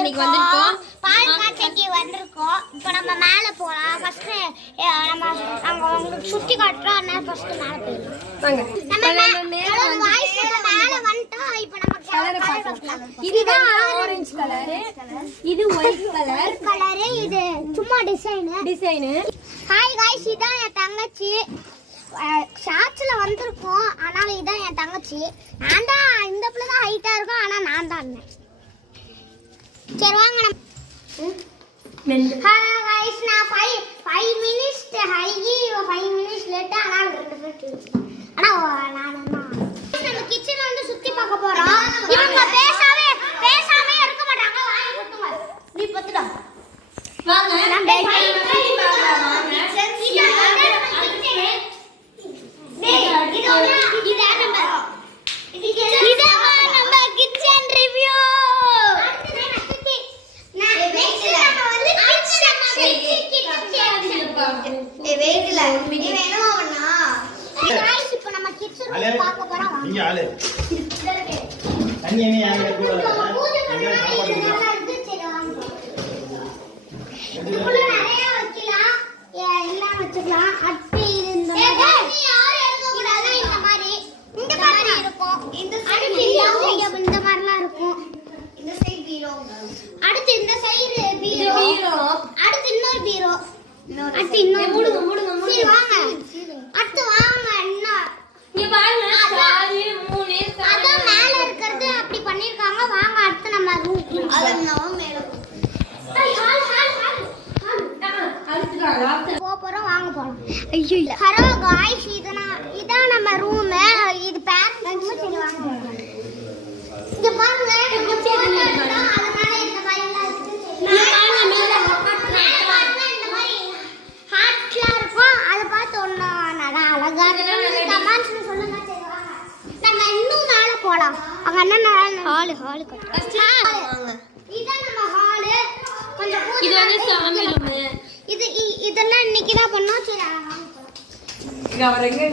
இன்னைக்கு வந்திருக்கோம். பால் காய்ச்சைக்கு வந்திருக்கோம். இப்போ நம்ம மேலே போலாம். ஃபர்ஸ்ட் நம்ம உங்களுக்கு சுத்தி காட்டுறோம். அதனால ஃபர்ஸ்ட் மேலே போயிடலாம். நம்ம மேலே வந்துட்டோம். இப்போ நம்ம கலரை பார்க்கலாம். இதுதான் ஆரஞ்சு கலர், இது ஒயிட் கலர், இது சும்மா டிசைன். ஹாய் गाइस, இதான் என் தங்கச்சி. ஷார்ட்ஸ்ல வந்திருக்கோம். அதனால இதான் என் தங்கச்சி. நான் தான் இந்த பிள்ளை தான் ஹைட்டா இருக்கும். ஆனா நான் தான் அண்ணன். சரி வாங்க நம்ம. ஹாய் गाइस, நான் 5 மினிட்ஸ் ஹை 5 மினிட்ஸ் லேட்டா. ஆனா 2 மினிட். ஆனா நம்ம கிச்சன்ல வந்து சுத்தி பார்க்க போறோம். இவங்க பேசாமே இருக்க மாட்டாங்க. வாங்கி கொடுத்துங்க. நீ பத்துடா. வாங்க நம்ம ஹலோ गाइस, இதான் நம்ம ரூம். இது பேரண்ட்ஸ் ரூம். சரி வாங்க. இங்க பாருங்க, அதனால இந்த மாதிரி எல்லாம் இருக்குது. இந்த மாதிரி ஹார்ட்லாம் இருக்கும். அதை பார்த்து ஒண்ணு நல்லா அழகா இருக்கு. கமெண்ட்ஸ்ல சொல்லுங்க. சரி வாங்க, நம்ம இன்னும் மேலே போலாம். அங்க என்ன ஹால் கட்டுறாங்க. இதான் நம்ம ஹால். கொஞ்சம் இது வந்து சாமி ரூம். இதெல்லாம் இன்னைக்கு தான் பண்ணோம். சரி இங்க வரங்க.